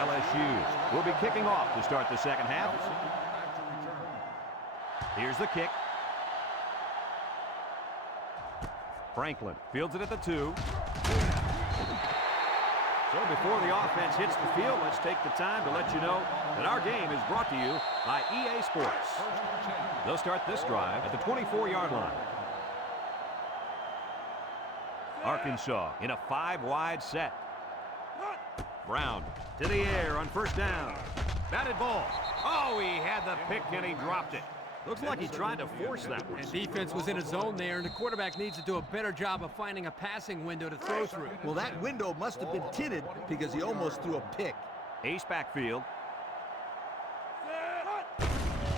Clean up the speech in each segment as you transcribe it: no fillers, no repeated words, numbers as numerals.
LSU will be kicking off to start the second half. Here's the kick. Franklin fields it at the 2. So before the offense hits the field, let's take the time to let you know that our game is brought to you by EA Sports. They'll start this drive at the 24-yard line. Arkansas in a 5-wide set. Brown to the air on first down. Batted ball. Oh, he had the pick and he dropped it. Looks like he tried to force that one. And defense was in a zone there, and the quarterback needs to do a better job of finding a passing window to throw through. Well, that window must have been tinted because he almost threw a pick. Ace backfield.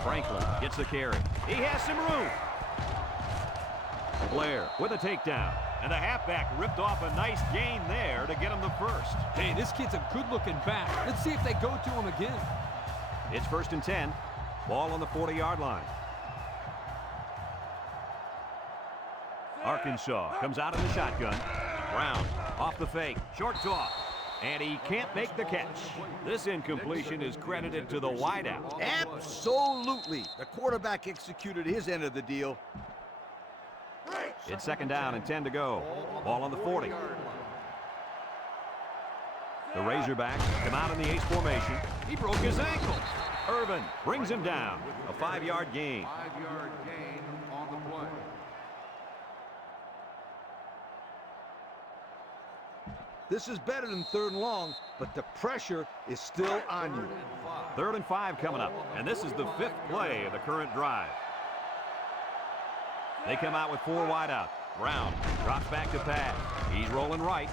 Franklin gets the carry. He has some room. Blair with a takedown. And the halfback ripped off a nice gain there to get him the first. Hey, this kid's a good-looking back. Let's see if they go to him again. It's 1st and 10. Ball on the 40-yard line. Arkansas comes out in the shotgun. Brown off the fake. Short toss. And he can't make the catch. This incompletion is credited to the wideout. Absolutely. The quarterback executed his end of the deal. It's 2nd down and 10 to go. Ball on the 40. The Razorbacks come out in the ace formation. He broke his ankle. Irvin brings him down. A 5-yard gain. 5-yard gain on the play. This is better than 3rd and long, but the pressure is still on you. 3rd and 5 coming up, and this is the 5th play of the current drive. They come out with 4 wide out. Brown drops back to pass. He's rolling right.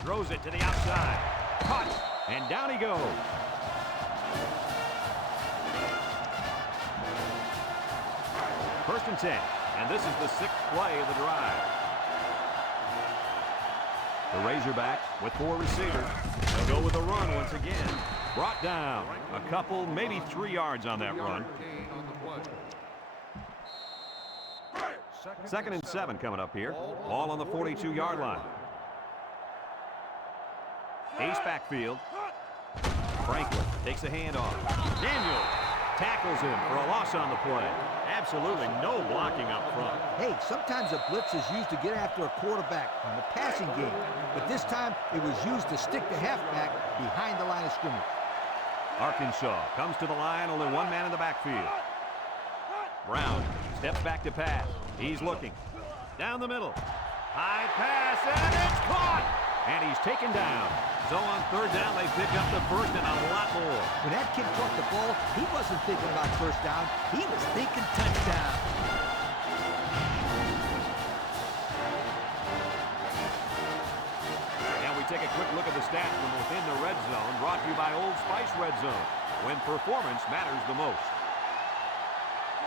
Throws it to the outside. Caught, and down he goes. First and 10, and this is the 6th play of the drive. The Razorbacks with 4 receivers. They'll go with a run once again. Brought down. A couple, maybe 3 yards on that run. 2nd and 7 coming up here. Ball on the 42-yard line. Ace backfield. Franklin takes a handoff. Daniel tackles him for a loss on the play. Absolutely no blocking up front. Hey, sometimes a blitz is used to get after a quarterback in the passing game, but this time it was used to stick the halfback behind the line of scrimmage. Arkansas comes to the line, only 1 man in the backfield. Brown steps back to pass. He's looking. Down the middle. High pass, and it's caught! And he's taken down. So on 3rd down, they pick up the first and a lot more. When that kid caught the ball, he wasn't thinking about 1st down. He was thinking touchdown. And we take a quick look at the stats from within the red zone, brought to you by Old Spice Red Zone, when performance matters the most.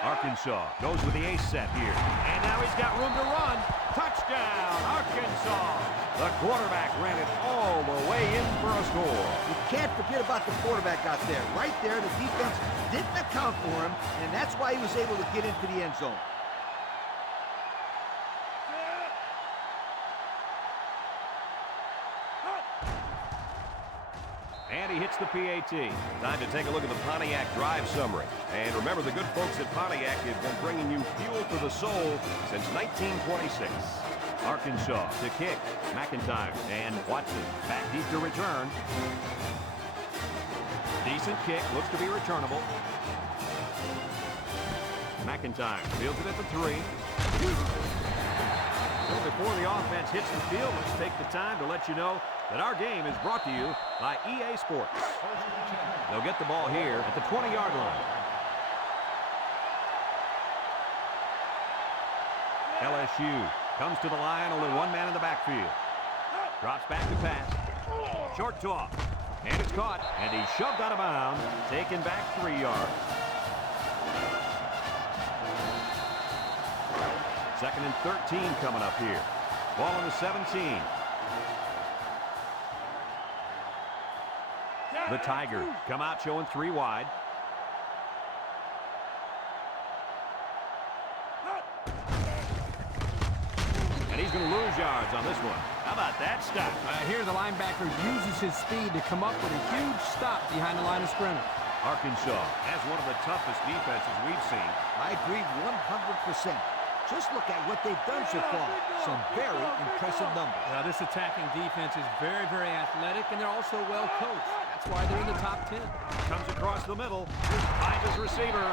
Arkansas goes with the ace set here. And now he's got room to run. Touchdown, Arkansas. The quarterback ran it all the way in for a score. You can't forget about the quarterback out there. Right there, the defense didn't account for him, and that's why he was able to get into the end zone. And he hits the PAT. Time to take a look at the Pontiac drive summary. And remember, the good folks at Pontiac have been bringing you fuel for the soul since 1926. Arkansas to kick. McIntyre and Watson back deep to return. Decent kick. Looks to be returnable. McIntyre fields it at the 3. So before the offense hits the field, let's take the time to let you know that our game is brought to you by EA Sports. They'll get the ball here at the 20-yard line. LSU comes to the line, only 1 man in the backfield. Drops back to pass. Short toss. And it's caught. And he's shoved out of bounds. Taken back 3 yards. 2nd and 13 coming up here. Ball on the 17. The Tigers come out showing 3 wide. And he's going to lose yards on this one. How about that stop? Here the linebacker uses his speed to come up with a huge stop behind the line of scrimmage. Arkansas has one of the toughest defenses we've seen. I agree 100%. Just look at what they've done so far. Some very impressive numbers. This attacking defense is very, very athletic, and they're also well coached. That's why they're in the top 10. Comes across the middle, finds his receiver,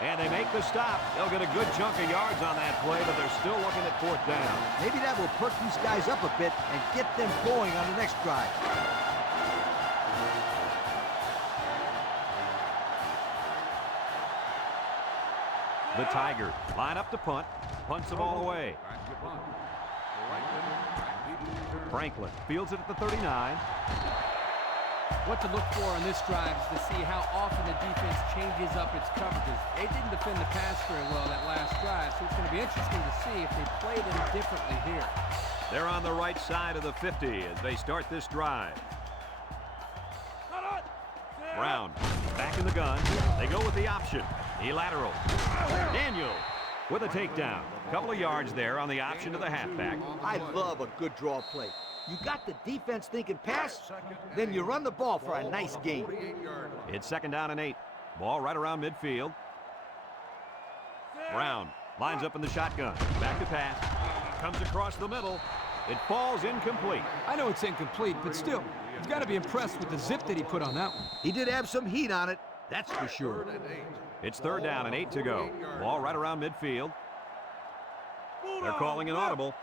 and they make the stop. They'll get a good chunk of yards on that play, but they're still looking at 4th down. Maybe that will perk these guys up a bit and get them going on the next drive. The Tigers line up to punt. Punts the ball away. Franklin fields it at the 39. What to look for on this drive is to see how often the defense changes up its coverages. They didn't defend the pass very well that last drive, so it's going to be interesting to see if they play them differently here. They're on the right side of the 50 as they start this drive. Brown back in the gun. They go with the option. He lateral. Daniel with a takedown. Couple of yards there on the option to the halfback. I love a good draw play. You got the defense thinking pass, then you run the ball for a nice gain. It's 2nd down and 8. Ball right around midfield. Brown lines up in the shotgun. Back to pass. Comes across the middle. It falls incomplete. I know it's incomplete, but still, you've got to be impressed with the zip that he put on that one. He did have some heat on it, that's for sure. It's 3rd down and 8 to go. Ball right around midfield. They're calling an audible.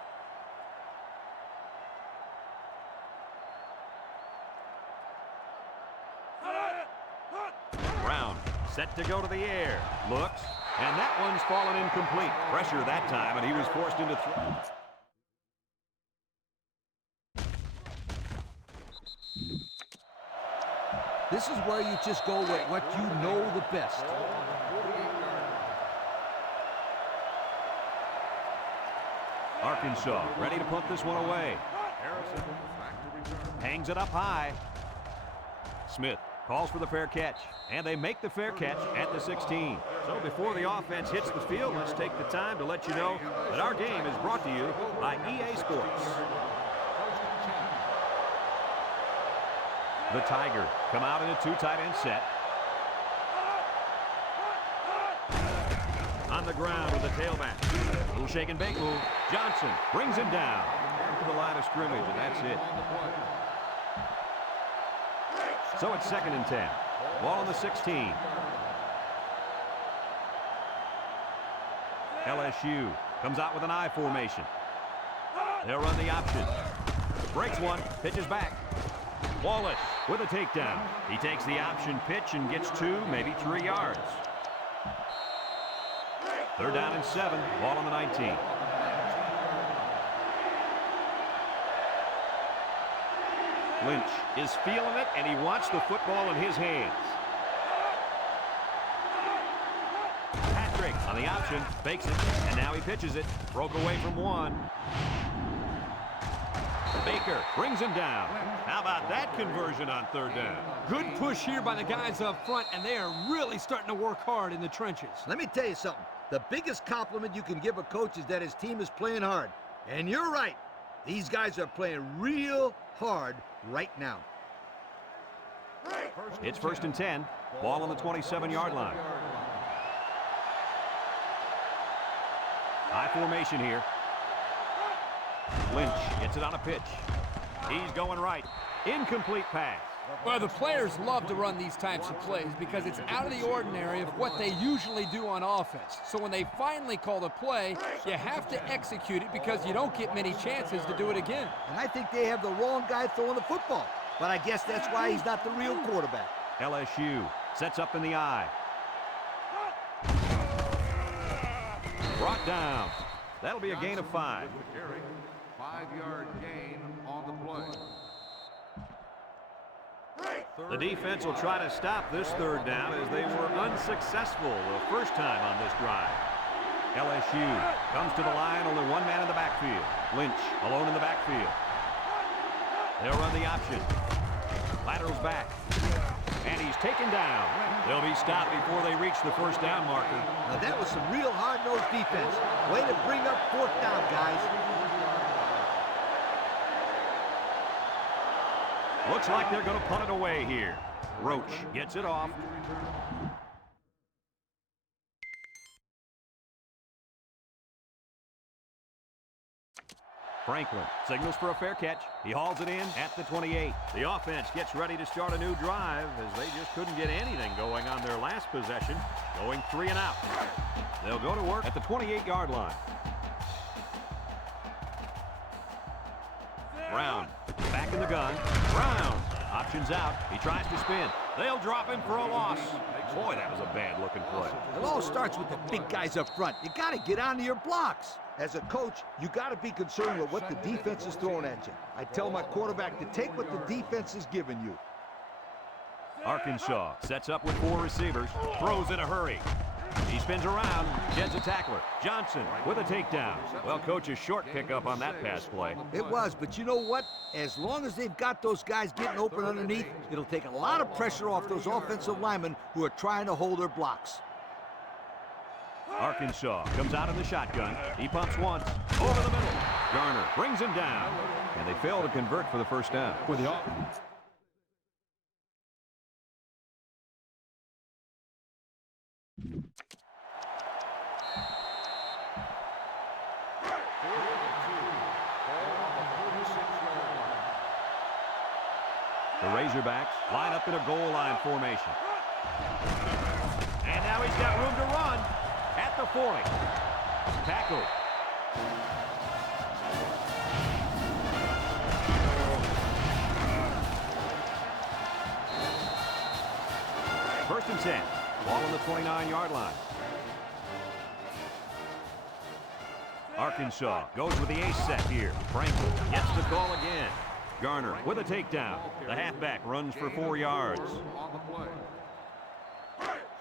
Brown set to go to the air. Looks, and that one's fallen incomplete. Pressure that time, and he was forced into throw. This is where you just go with what you know the best. Arkansas ready to punt this one away. Hangs it up high. Smith calls for the fair catch, and they make the fair catch at the 16. So before the offense hits the field, let's take the time to let you know that our game is brought to you by EA Sports. The Tigers come out in a 2 tight end set. On the ground with the tailback. Little shake and bake move. Johnson brings him down to the line of scrimmage, and that's it. So it's 2nd and 10. Ball on the 16. LSU comes out with an I formation. They'll run the option. Breaks one, pitches back. Wallace with a takedown. He takes the option pitch and gets 2, maybe 3 yards. 3rd down and 7. Ball on the 19. Lynch is feeling it, and he wants the football in his hands. Patrick on the option, fakes it, and now he pitches it. Broke away from 1. Baker brings him down. How about that conversion on 3rd down? Good push here by the guys up front, and they are really starting to work hard in the trenches. Let me tell you something. The biggest compliment you can give a coach is that his team is playing hard. And you're right. These guys are playing real hard right now. It's 1st and 10. Ball on the 27-yard line. High formation here. Lynch gets it on a pitch. He's going right. Incomplete pass. Well, the players love to run these types of plays because it's out of the ordinary of what they usually do on offense. So when they finally call the play, you have to execute it because you don't get many chances to do it again. And I think they have the wrong guy throwing the football. But I guess that's why he's not the real quarterback. LSU sets up in the I. Brought down. That'll be a gain of 5. 5-yard gain on the play. The defense will try to stop this 3rd down as they were unsuccessful the first time on this drive. LSU comes to the line, only 1 man in the backfield. Lynch alone in the backfield. They'll run the option. Laterals back. And he's taken down. They'll be stopped before they reach the 1st down marker. Now that was some real hard-nosed defense. Way to bring up 4th down, guys. Looks like they're going to punt it away here. Roach gets it off. Franklin signals for a fair catch. He hauls it in at the 28. The offense gets ready to start a new drive as they just couldn't get anything going on their last possession, going 3 and out. They'll go to work at the 28-yard line. Brown back in the gun. Brown options out. He tries to spin. They'll drop him for a loss. Boy, that was a bad-looking play. It all starts with the big guys up front. You got to get onto your blocks. As a coach, you got to be concerned with what the defense is throwing at you. I tell my quarterback to take what the defense is giving you. Arkansas sets up with 4 receivers, throws in a hurry. He spins around, sheds a tackler. Johnson with a takedown. Well, coach, a short pickup on that pass play. It was, but you know what? As long as they've got those guys getting open underneath, it'll take a lot of pressure off those offensive linemen who are trying to hold their blocks. Arkansas comes out in the shotgun. He pumps once, over the middle. Garner brings him down, and they fail to convert for the first down. For the offense. The Razorbacks line up in a goal line formation. And now he's got room to run at the 40. Tackle. First and 10. Ball on the 29-yard line. Arkansas goes with the ace set here. Franklin gets the call again. Garner with a takedown. The halfback runs for 4 yards.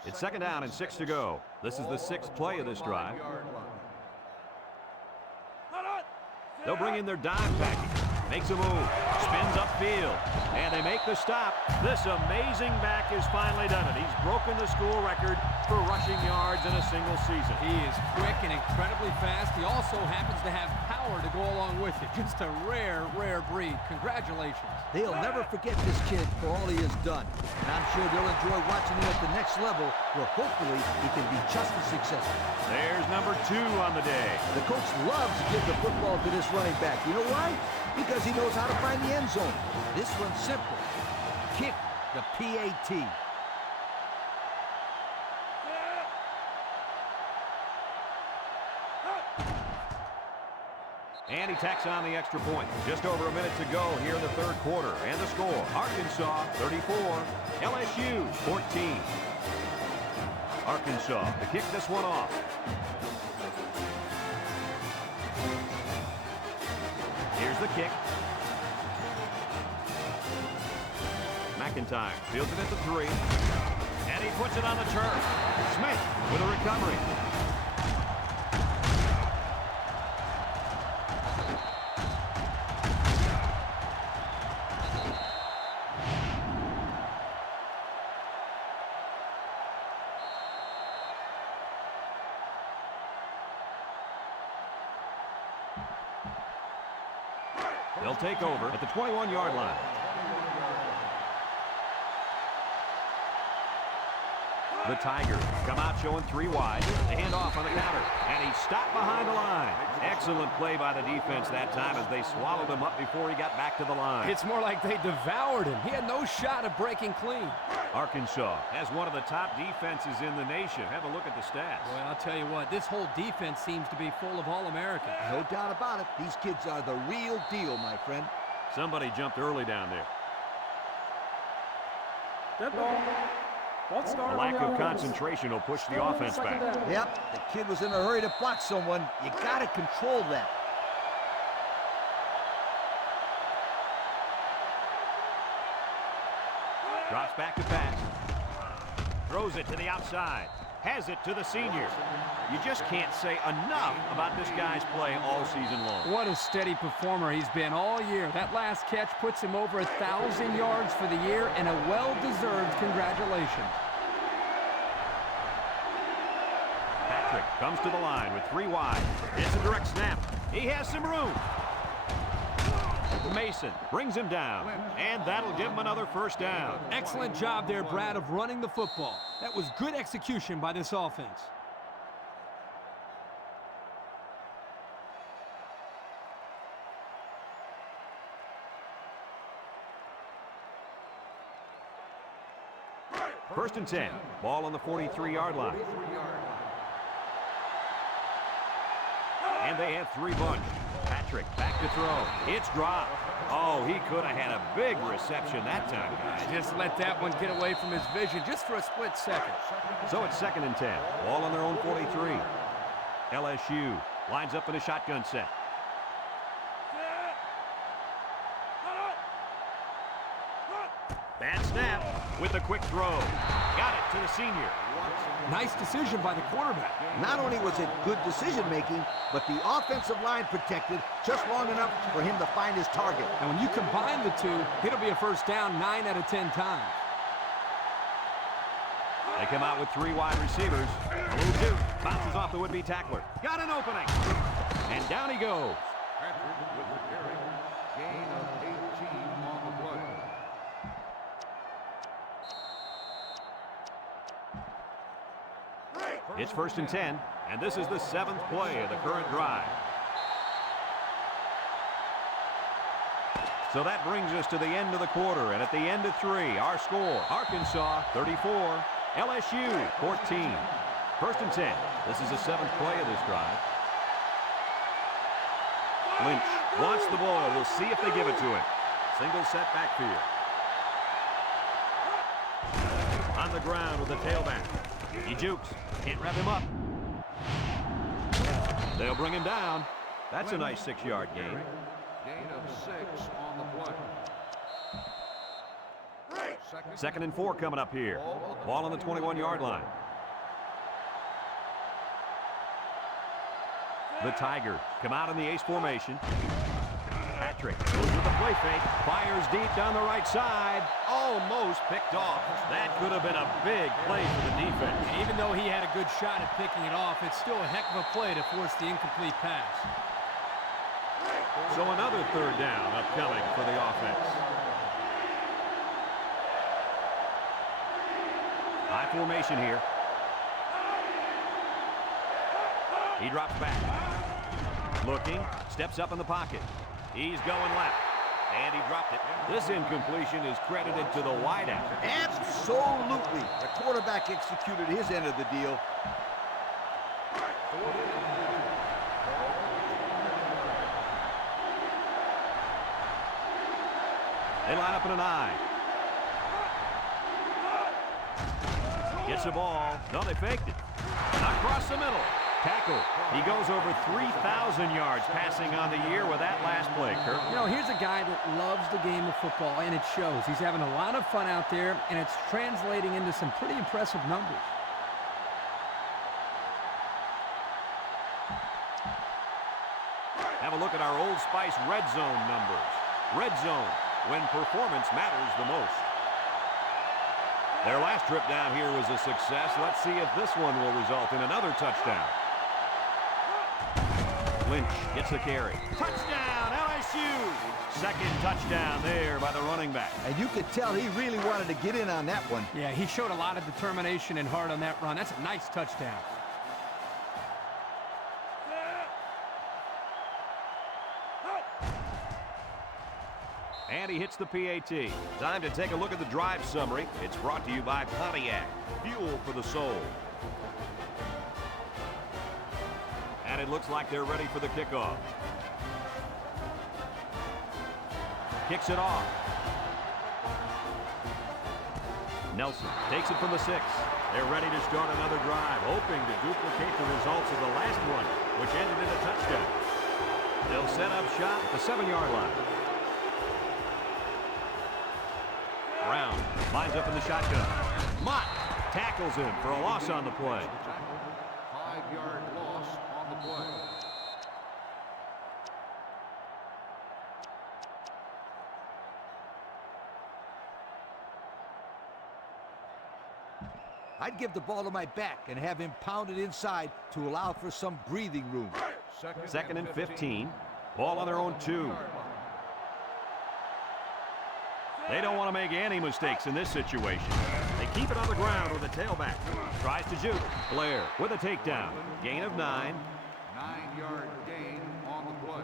It's second down and 6 to go. This is the 6th play of this drive. They'll bring in their dime package. Makes a move. Spins upfield. And they make the stop. This amazing back has finally done it. He's broken the school record for rushing yards in a single season. He is quick and incredibly fast. He also happens to have power to go along with it. Just a rare, rare breed. Congratulations. They'll never forget this kid for all he has done. And I'm sure they'll enjoy watching him at the next level where hopefully he can be just as successful. There's number 2 on the day. The coach loves to give the football to this running back. You know why? Because he knows how to find the end zone. This one's simple. Kick the PAT. And he tacks on the extra point. Just over a minute to go here in the third quarter. And the score, Arkansas 34, LSU 14. Arkansas to kick this one off. Here's the kick. McIntyre fields it at the 3. And he puts it on the turf. Smith with a recovery. They'll take over at the 21-yard line. The Tigers come out showing 3 wide. They hand off on the counter. And he stopped behind the line. Excellent play by the defense that time as they swallowed him up before he got back to the line. It's more like they devoured him. He had no shot of breaking clean. Arkansas has one of the top defenses in the nation. Have a look at the stats. Well, I'll tell you what, this whole defense seems to be full of All-Americans. No doubt about it. These kids are the real deal, my friend. Somebody jumped early down there. Dead ball. A lack of concentration will push the offense back. Yep, the kid was in a hurry to block someone. You got to control that. Drops back to pass. Throws it to the outside. Has it to the senior. You just can't say enough about this guy's play all season long. What a steady performer he's been all year. That last catch puts him over 1,000 yards for the year and a well-deserved congratulations. Patrick comes to the line with 3 wide. It's a direct snap. He has some room. Mason brings him down, and that'll give him another first down. Excellent job there, Brad, of running the football. That was good execution by this offense. First and 10. Ball on the 43-yard line. And they have three bunch. Patrick back to throw. It's dropped. Oh, he could have had a big reception that time, guys. Just let that one get away from his vision just for a split second. So it's second and 10. Ball on their own 43. LSU lines up in a shotgun set. Bad snap with a quick throw. Got it to the senior. Nice decision by the quarterback. Not only was it good decision-making, but the offensive line protected just long enough for him to find his target. And when you combine the two, it'll be a first down 9 out of 10 times. They come out with three wide receivers. A little juke. Bounces off the would-be tackler. Got an opening. And down he goes. Patrick with the carry. Gain of 18 on the play. It's first and 10, and this is the 7th play of the current drive. So that brings us to the end of the quarter, and at the end of 3, our score, Arkansas 34, LSU 14. First and 10. This is the 7th play of this drive. Lynch wants the ball. We'll see if they give it to him. Single set backfield. On the ground with the tailback. He jukes. Can't wrap him up. They'll bring him down. That's a nice 6-yard gain. Gain of 6 on the play. Second and 4 coming up here. Ball on the 21-yard line. The Tigers come out in the ace formation. Patrick goes with the play fake. Fires deep down the right side. Almost picked off. That could have been a big play for the defense. And even though he had a good shot at picking it off, it's still a heck of a play to force the incomplete pass. So another third down upcoming for the offense. High formation here. He drops back. Looking, steps up in the pocket. He's going left, and he dropped it. This incompletion is credited to the wideout. Absolutely. The quarterback executed his end of the deal. They line up in an I. Gets the ball. No, they faked it. Across the middle. Tackle. He goes over 3,000 yards passing on the year with that last play, Kirk. You know, here's a guy that loves the game of football, and it shows. He's having a lot of fun out there, and it's translating into some pretty impressive numbers. Have a look at our Old Spice Red Zone numbers. Red Zone, when performance matters the most. Their last trip down here was a success. Let's see if this one will result in another touchdown. Lynch gets the carry. Touchdown, LSU! Second touchdown there by the running back. And you could tell he really wanted to get in on that one. Yeah, he showed a lot of determination and heart on that run. That's a nice touchdown. And he hits the PAT. Time to take a look at the drive summary. It's brought to you by Pontiac, fuel for the soul. And it looks like they're ready for the kickoff. Kicks it off. Nelson takes it from the 6. They're ready to start another drive, hoping to duplicate the results of the last one, which ended in a touchdown. They'll set up shop at the 7-yard line. Brown lines up in the shotgun. Mott tackles him for a loss on the play. 5-yard loss on the play. I'd give the ball to my back and have him pound it inside to allow for some breathing room. Second and 15. Ball on their own 2. They don't want to make any mistakes in this situation. They keep it on the ground with a tailback. Tries to juke. Blair with a takedown. Gain of 9. 9-yard gain on the play.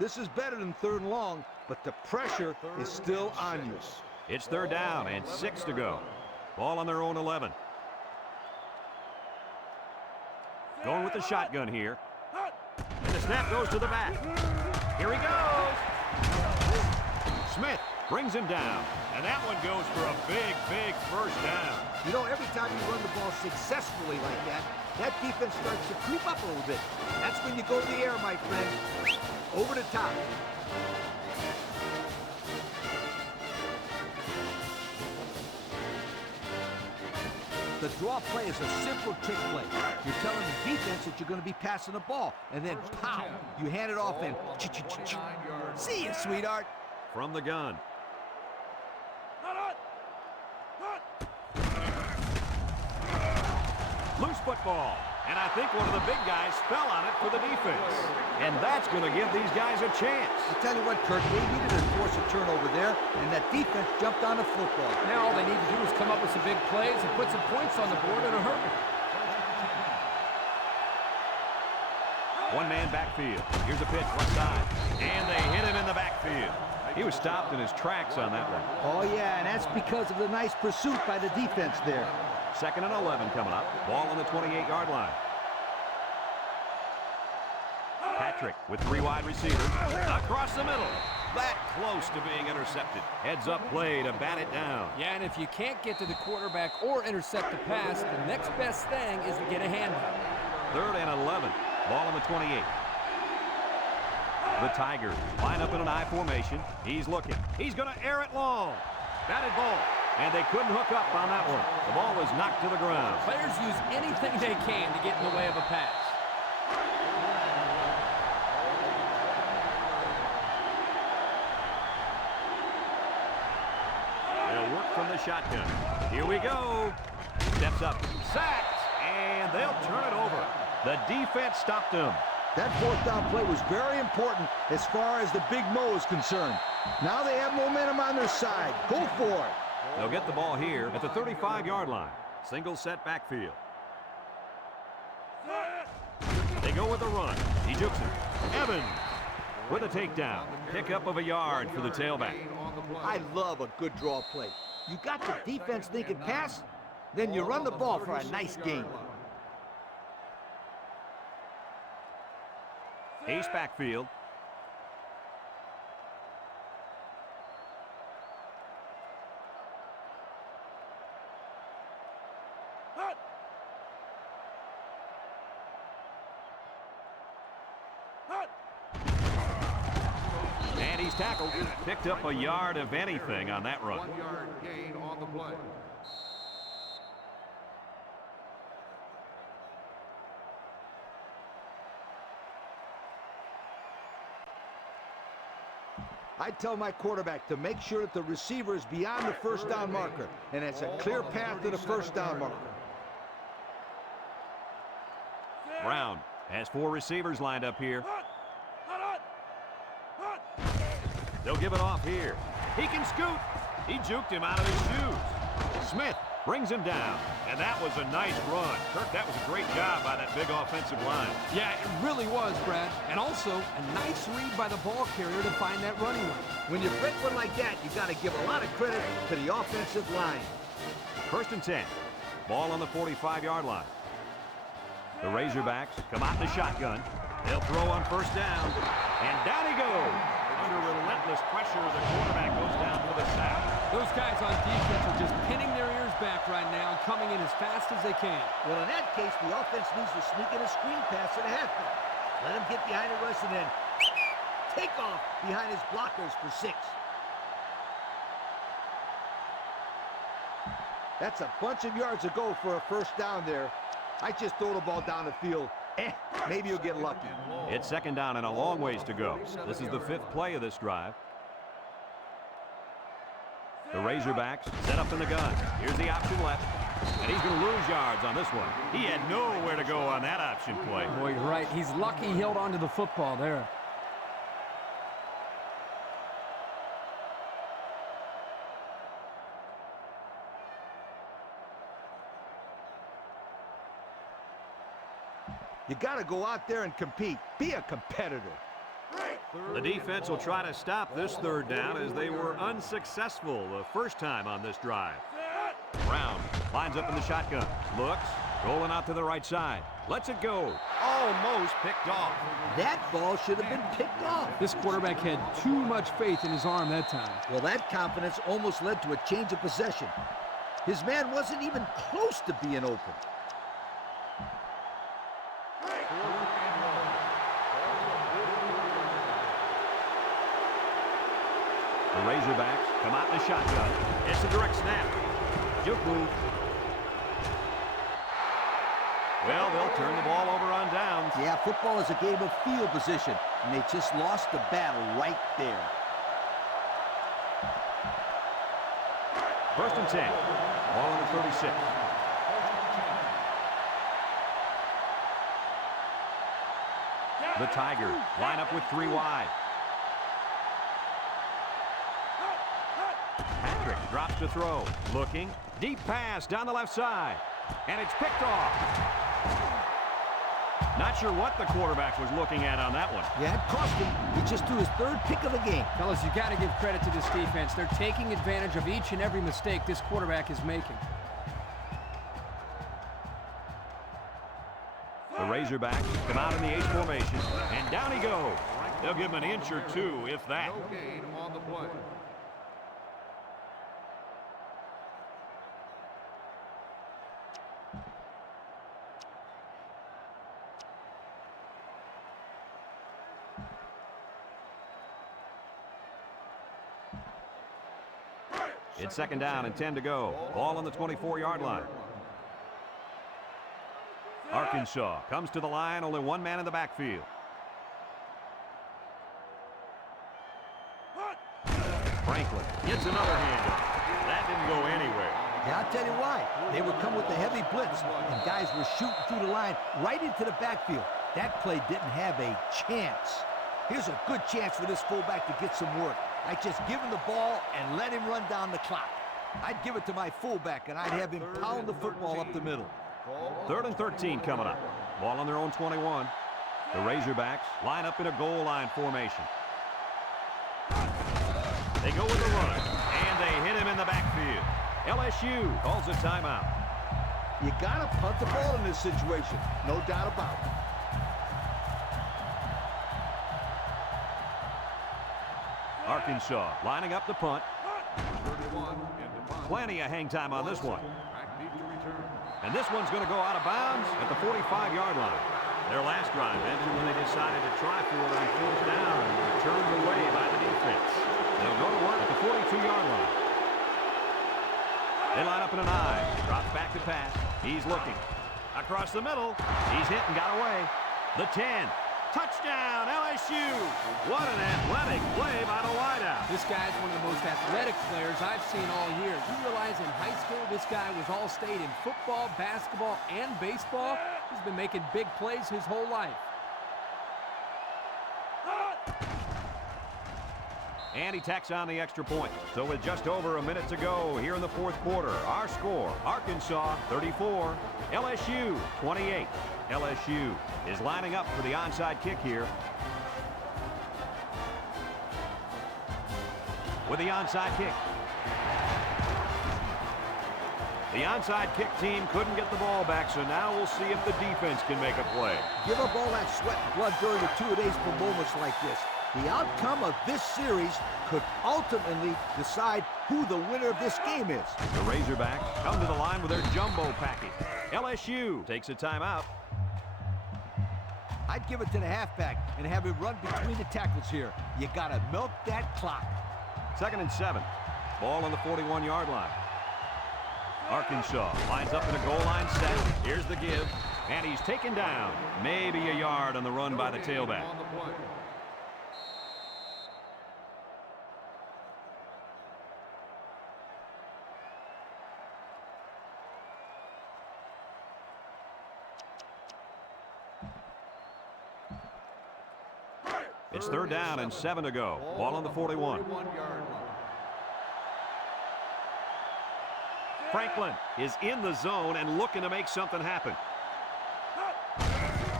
This is better than 3rd and long, but the pressure is still on you. It's 3rd down and 6 to go. Ball on their own 11. Going with the shotgun here. And the snap goes to the back. Here he goes. Smith brings him down. And that one goes for a big, big first down. You know, every time you run the ball successfully like that, that defense starts to creep up a little bit. That's when you go to the air, my friend. Over the top. The draw play is a simple trick play. You're telling the defense that you're going to be passing the ball, and then pow, you hand it off and see you, sweetheart. From the gun. Loose football. And I think one of the big guys fell on it for the defense. And that's going to give these guys a chance. I tell you what, Kirk, they needed to force a turnover there, and that defense jumped on the football. Now all they need to do is come up with some big plays and put some points on the board in a hurry. One-man backfield. Here's a pitch left side. And they hit him in the backfield. He was stopped in his tracks on that one. Oh, yeah, and that's because of the nice pursuit by the defense there. 2nd and 11 coming up. Ball on the 28-yard line. Patrick with 3 wide receivers. Across the middle. That close to being intercepted. Heads up play to bat it down. Yeah, and if you can't get to the quarterback or intercept the pass, the next best thing is to get a handout. 3rd and 11. Ball on the 28. The Tigers line up in an I formation. He's looking. He's going to air it long. Batted ball. And they couldn't hook up on that one. The ball was knocked to the ground. Players use anything they can to get in the way of a pass. They'll work from the shotgun. Here we go. Steps up. Sacked. And they'll turn it over. The defense stopped him. That 4th down play was very important as far as the Big Mo is concerned. Now they have momentum on their side. Go for it. They'll get the ball here at the 35-yard line. Single set backfield. They go with a run. He jukes him. Evans with a takedown. Pickup of a yard for the tailback. I love a good draw play. You got the defense thinking pass, then you run the ball for a nice gain. Ace backfield. And he's tackled. Picked up a yard of anything on that run. 1-yard gain on the play. I tell my quarterback to make sure that the receiver is beyond the 1st down marker, and it's a clear path to the 1st down marker. Brown has 4 receivers lined up here. They'll give it off here. He can scoot. He juked him out of his shoes. Smith brings him down, and that was a nice run. Kirk, that was a great job by that big offensive line. Yeah, it really was, Brad. And also, a nice read by the ball carrier to find that running lane. When you break one like that, you got to give a lot of credit to the offensive line. 1st and 10. Ball on the 45-yard line. The Razorbacks come out in the shotgun. They'll throw on 1st down, and down he goes. Under relentless pressure, the quarterback goes down for the sack. Those guys on defense are just pinning their ears back right now and coming in as fast as they can. Well, in that case, the offense needs to sneak in a screen pass at a halfback. Let him get behind the rush and then take off behind his blockers for 6. That's a bunch of yards to go for a 1st down there. I just throw the ball down the field. Maybe you'll get lucky. It's 2nd down and a long ways to go. This is the 5th play of this drive. The Razorbacks set up in the gun. Here's the option left. And he's going to lose yards on this one. He had nowhere to go on that option play. Boy, you're right. He's lucky he held onto the football there. You got to go out there and compete. Be a competitor. The defense will try to stop this third down as they were unsuccessful the first time on this drive. Brown lines up in the shotgun. Looks, rolling out to the right side. Lets it go. Almost picked off. That ball should have been picked off. This quarterback had too much faith in his arm that time. Well, that confidence almost led to a change of possession. His man wasn't even close to being open. The Razorbacks come out in the shotgun. It's a direct snap. Juke move. Well, they'll turn the ball over on downs. Yeah, football is a game of field position, and they just lost the battle right there. 1st and 10. Ball on the 36. The Tigers line up with 3 wide. Patrick drops to throw. Looking. Deep pass down the left side. And it's picked off. Not sure what the quarterback was looking at on that one. Yeah, it cost him. He just threw his 3rd pick of the game. Fellas, you got to give credit to this defense. They're taking advantage of each and every mistake this quarterback is making. The Razorbacks come out in the H formation. And down he goes. They'll give him an inch or two, if that. No gain on the play. It's 2nd down and 10 to go. Ball on the 24-yard line. Arkansas comes to the line, only 1 man in the backfield. Franklin gets another hand up. That didn't go anywhere. Yeah, I'll tell you why. They would come with the heavy blitz, and guys were shooting through the line right into the backfield. That play didn't have a chance. Here's a good chance for this fullback to get some work. I just give him the ball and let him run down the clock. I'd give it to my fullback, and I'd have him pound the football up the middle. 3rd and 13 coming up. Ball on their own 21. The Razorbacks line up in a goal line formation. They go with the run, and they hit him in the backfield. LSU calls a timeout. You got to punt the ball in this situation, no doubt about it. Arkansas lining up the punt. 31 into punt. Plenty of hang time on this one. Back deep to return. And this one's going to go out of bounds at the 45-yard line. Their last drive ended when they decided to try for it on 4th down and were turned away by the defense. They'll go to work at the 42-yard line. They line up in an I. Drops back to pass. He's looking. Across the middle. He's hit and got away. The 10. Touchdown, LSU! What an athletic play by the wideout. This guy's one of the most athletic players I've seen all year. You realize in high school this guy was all-state in football, basketball, and baseball? He's been making big plays his whole life. And he tacks on the extra point. So with just over a minute to go here in the 4th quarter, our score, Arkansas 34, LSU 28. LSU is lining up for the onside kick here. With the onside kick. The onside kick team couldn't get the ball back, so now we'll see if the defense can make a play. Give up all that sweat and blood during the two-a-days for moments like this. The outcome of this series could ultimately decide who the winner of this game is. The Razorbacks come to the line with their jumbo package. LSU takes a timeout. I'd give it to the halfback and have him run between the tackles here. You got to milk that clock. 2nd and 7. Ball on the 41-yard line. Arkansas lines up in a goal line set. Here's the give. And he's taken down. Maybe a yard on the run by the tailback. On the play. It's 3rd down and 7 to go. Ball on the 41. 41-yard line. Franklin is in the zone and looking to make something happen.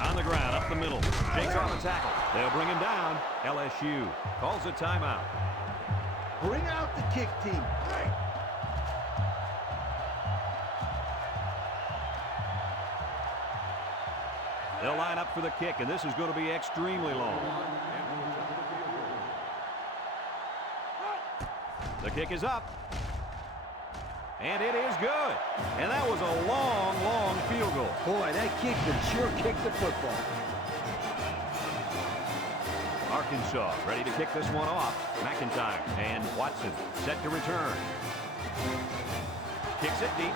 On the ground, up the middle. Shakes on the tackle. They'll bring him down. LSU calls a timeout. Bring out the kick team. They'll line up for the kick, and this is going to be extremely long. The kick is up. And it is good. And that was a long, long field goal. Boy, that kick can sure kick the football. Arkansas ready to kick this one off. McIntyre and Watson set to return. Kicks it deep.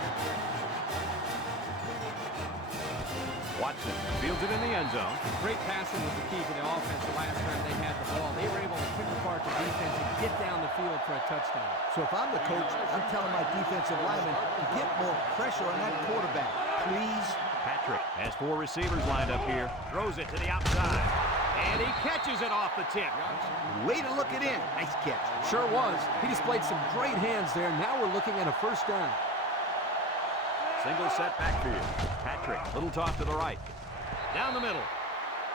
Watson fields it in the end zone. Great passing was the key for the offense the last time they had the ball. They were able to pick apart the defense and get down the field for a touchdown. So if I'm the coach, I'm telling my defensive linemen to get more pressure on that quarterback, please. Patrick has 4 receivers lined up here. Throws it to the outside. And he catches it off the tip. Way to look it in. Nice catch. Sure was. He displayed some great hands there. Now we're looking at a 1st down. Single set backfield. Patrick, little toss to the right. Down the middle.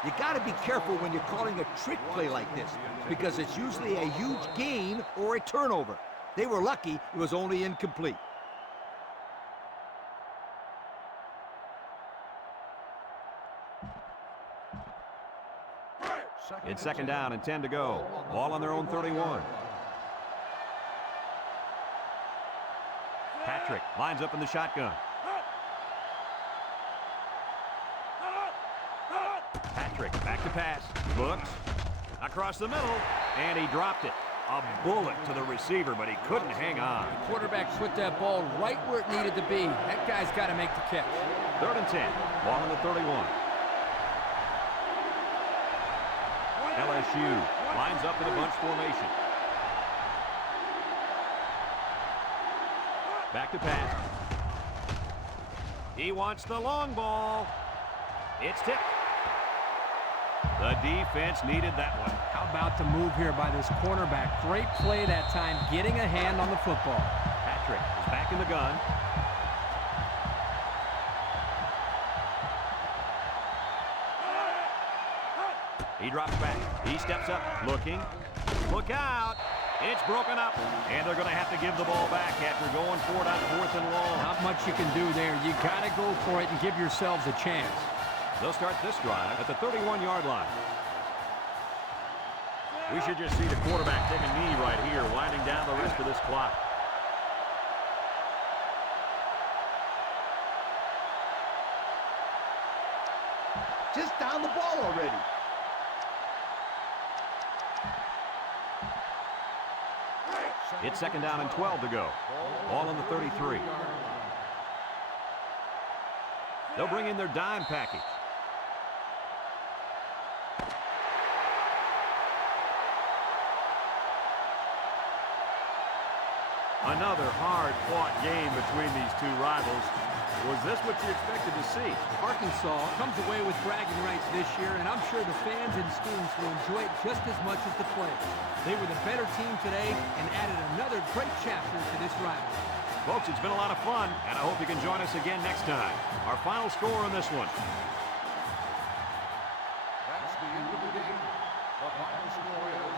You got to be careful when you're calling a trick play like this because it's usually a huge gain or a turnover. They were lucky it was only incomplete. It's 2nd down and 10 to go. Ball on their own 31. Patrick lines up in the shotgun. Patrick back to pass. Looks. Across the middle. And he dropped it. A bullet to the receiver, but he couldn't hang on. The quarterback put that ball right where it needed to be. That guy's got to make the catch. 3rd and 10. Ball on the 31. LSU lines up in a bunch formation. Back to pass. He wants the long ball. It's tipped. The defense needed that one. How about the move here by this cornerback? Great play that time, getting a hand on the football. Patrick is back in the gun. He drops back. He steps up, looking. Look out. It's broken up. And they're going to have to give the ball back after going for it on 4th and long. Not much you can do there. You got to go for it and give yourselves a chance. They'll start this drive at the 31-yard line. We should just see the quarterback take a knee right here, winding down the rest of this clock. Just down the ball already. It's 2nd down and 12 to go. Ball on the 33. They'll bring in their dime package. Another hard-fought game between these two rivals. Was this what you expected to see? Arkansas comes away with bragging rights this year, and I'm sure the fans and students will enjoy it just as much as the players. They were the better team today and added another great chapter to this rivalry. Folks, it's been a lot of fun, and I hope you can join us again next time. Our final score on this one. That's the end of the game. The final score is